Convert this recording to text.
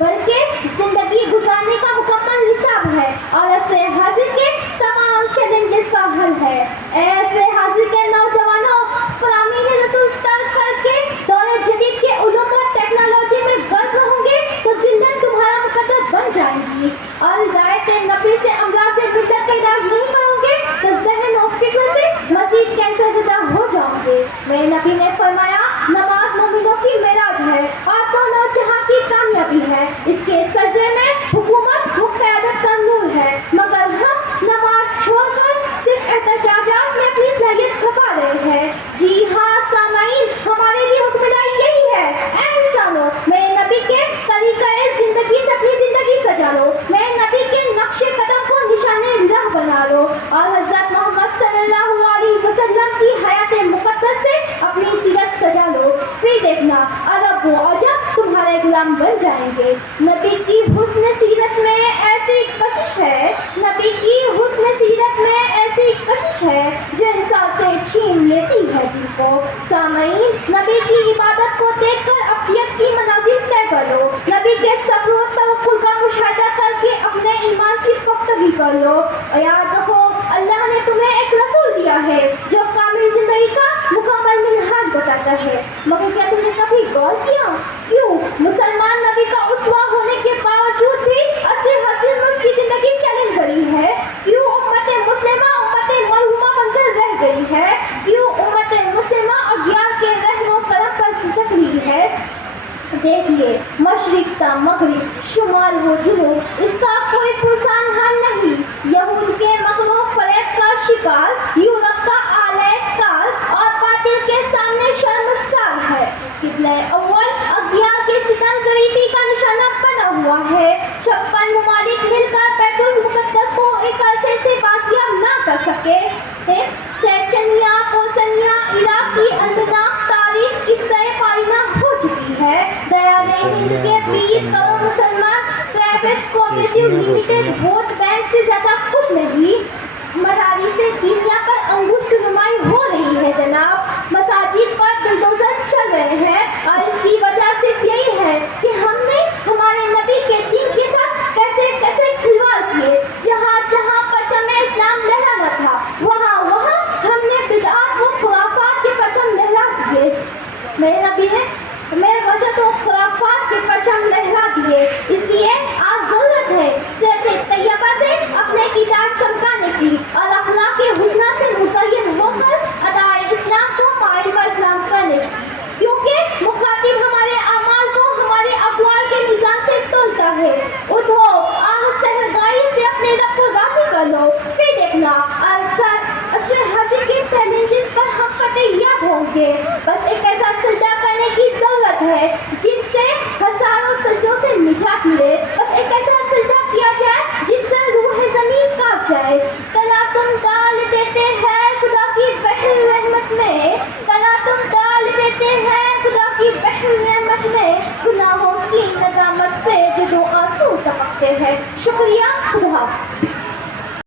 बल्कि जिंदगी गुजारने का मुकम्मल हिसाब है और असर हाजिर के तमाम चैलेंजेस का हल है। ऐसे हाजिर के नौजवानों, फरामीन रसूल तर्क करके दौरे जदीद के उलूम और टेक्नोलॉजी में गर्व होंगे तो जिंदगी तुम्हारा मुकद्दर बन जाएंगी और हिदायत नबी से अमला से बिछड़ के इलाज नहीं करोगे तो जहन और फिक्र से मजीद कैंसर ज़दा हो जाओगे। मेरे नबी ने फरमाया, नमाज मोमिनों की मेराज है और दोनों जहां की कामयाबी है। इसके सजदे में हुकूमत व क़यादत का नूर है, मगर हम नमाज छोड़कर सिर्फ एहतजाजात में अपनी सलाहियत खपा रहे हैं। जी हाँ सामाईन, हमारे लिए हुक्मदारी यही है। ऐ इंसानों, मेरे नबी के तरीक़े ज़िंदगी से अपनी ज़िंदगी सजा लो, मेरे नबी के नक्शे कदम को निशाने राह बना लो और हज़रत मोहम्मद सल्लल्लाहु अलैहि वसल्लम की हयात मुक़द्दस से अपनी सीरत सजा लो। फिर देखना अरब व अजम तुम्हारे गुलाम बन जाएंगे। नबी की हुस्न सीरत में ऐसी कशिश है, नबी की हुस्न सीरत में ऐसी कशिश है जो इंसान से छीन लेती है दिल को। सामईन, नबी की इबादत को देखकर अफ़ियत की मनाज़िल तय करो, नबी के सब्र व तवक्कुल का मुशाहिदा करके अपने ईमान की पुख्तगी कर लो। और याद रखो, अल्लाह ने तुम्हें एक रसूल दिया है जो कामिल जिंदगी का मुकम्मल मिनहाज बताता है। मगर क्या तुमने कभी गौर किया क्यों मुसलमान नबी का उसवा होने के बावजूद भी असली हसीन में उसकी जिंदगी चैलेंज करी है? क्यों उम्मत मुस्लिमा उम्मत मलहूमा बनकर रह गई है? क्यों उम्मत मुस्लिमा अज्ञान के रहम व करम पर सिसक रही है? देखिए, मशरिक ता मगरिब, शुमाल व जुनूब, इसका कोई पुरसान हाल नहीं। यहूद के मगरो फरेब का शिकार, यूरोप का आलयकार और बातिल के सामने शर्मसार है। किबला अव्वल अज्ञान के सितम गरीबी का निशाना बना हुआ है। 56 ममालिक मिलकर बैतुल मुकद्दस को एक अरसे से बाजियाब ना कर सके। चेचनिया, बोस्निया, इराक की अंतनाम तारीख किस्से पारिना हो चुकी है। दयानंद के 20 करोड़ मुसलमान private cooperative limited vote bank से ज्यादा कुछ नहीं। मदारी से दुनिया पर अंगूठ नुमाई हो रही है जनाब। मसाजिद पर बुलडोजर चल रहे हैं और इसकी वजह सिर्फ यही है कि हमने हमारे नबी के दीन के साथ कैसे कैसे खिलवाड़ किए। जहाँ जहाँ परचम इस्लाम लहराना था वहाँ वहाँ हमने बिदअत व खुराफात के परचम लहरा दिए। मेरे नबी ने मेरे वजह तो खुराफात के परचम लहरा दिए। इसलिए आज जरूरत है सिर्फ तैयबा से अपने किताब चमकाने की और अखलाक के हुस्न से मुज़य्यन होकर अदाए इस्लाम को माइल व इस्लाम करने की, क्योंकि मुखातिब हमारे अमाल को हमारे अक़वाल के मीज़ान से तोलता है। उठो, आह सहरगाई से अपने रब को राज़ी कर लो। फिर देखना असर हाजिर के चैलेंजेस पर हम कतई याद होंगे। बस एक